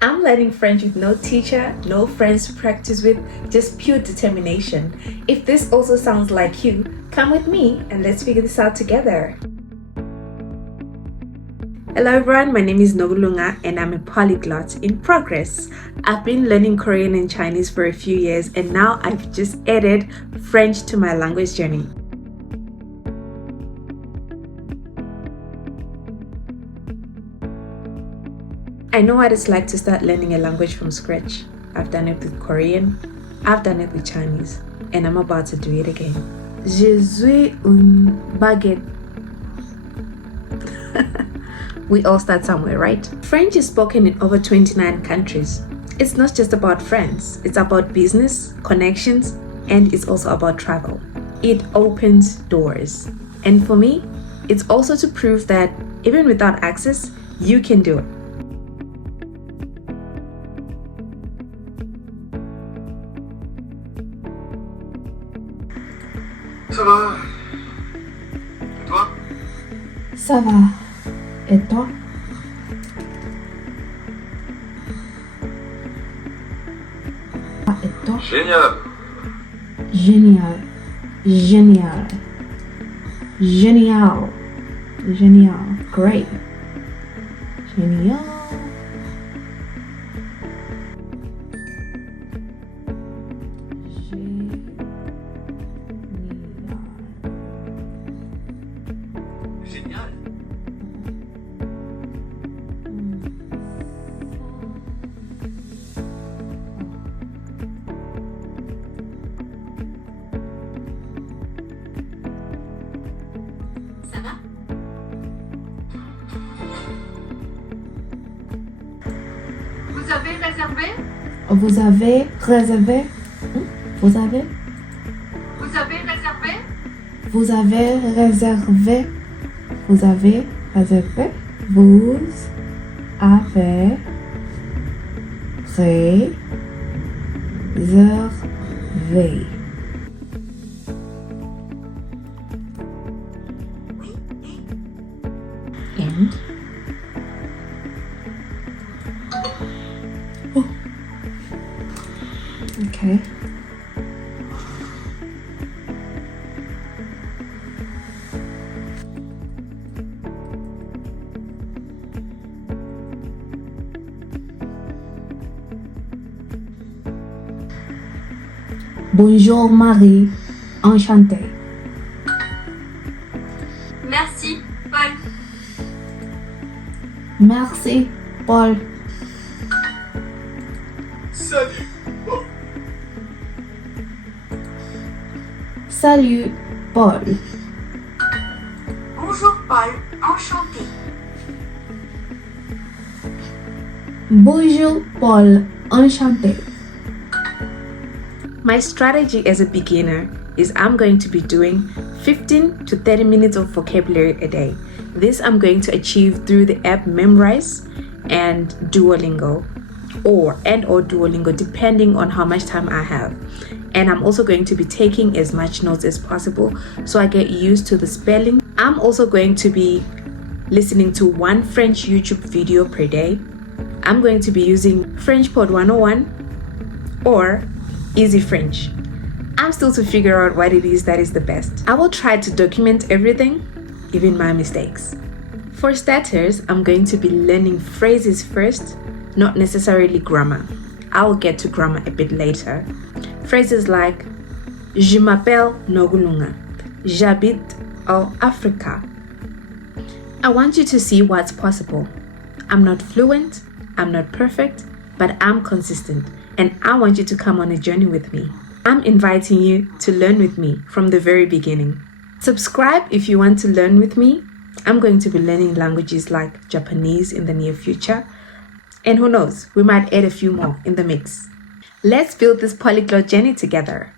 I'm learning French with no teacher, no friends to practice with, just pure determination. If this also sounds like you, come with me and let's figure this out together. Hello everyone, my name is Nogulunga and I'm a polyglot in progress. I've been learning Korean and Chinese for a few years and now I've just added French to my language journey. I know what it's like to start learning a language from scratch. I've done it with Korean, I've done it with Chinese, and I'm about to do it again. Je suis une baguette. We all start somewhere, right? French is spoken in over 29 countries. It's not just about friends, it's about business, connections, and it's also about travel. It opens doors. And for me, it's also to prove that even without access, you can do it. Ça va. Et toi? Ça va. Et toi? Et toi? Génial. Génial. Génial. Génial. Génial. Great. Génial. Génial. Ça va? Vous avez réservé? Vous avez réservé? Vous avez? Vous avez réservé? Vous avez réservé? Vous avez réservé? Vous avez réservé. Oui, et And? Oh. Okay. Bonjour Marie, enchantée. merci, Paul. Merci Paul. Salut. Oh. Salut Paul. Bonjour, Paul. Enchanté. Bonjour Paul, enchanté. My strategy as a beginner is I'm going to be doing 15 to 30 minutes of vocabulary a day. This I'm going to achieve through the app Memrise and Duolingo or Duolingo depending on how much time I have. And I'm also going to be taking as much notes as possible so I get used to the spelling. I'm also going to be listening to one French YouTube video per day. I'm going to be using French Pod 101 or Easy French. I'm still to figure out what it is that is the best. I will try to document everything, even my mistakes. For starters, I'm going to be learning phrases first, not necessarily grammar. I will get to grammar a bit later. Phrases like Je m'appelle Nogulunga. J'habite en Africa. I want you to see what's possible. I'm not fluent, I'm not perfect, but I'm consistent. And I want you to come on a journey with me. I'm inviting you to learn with me from the very beginning. Subscribe if you want to learn with me. I'm going to be learning languages like Japanese in the near future. And who knows, we might add a few more in the mix. Let's build this polyglot journey together.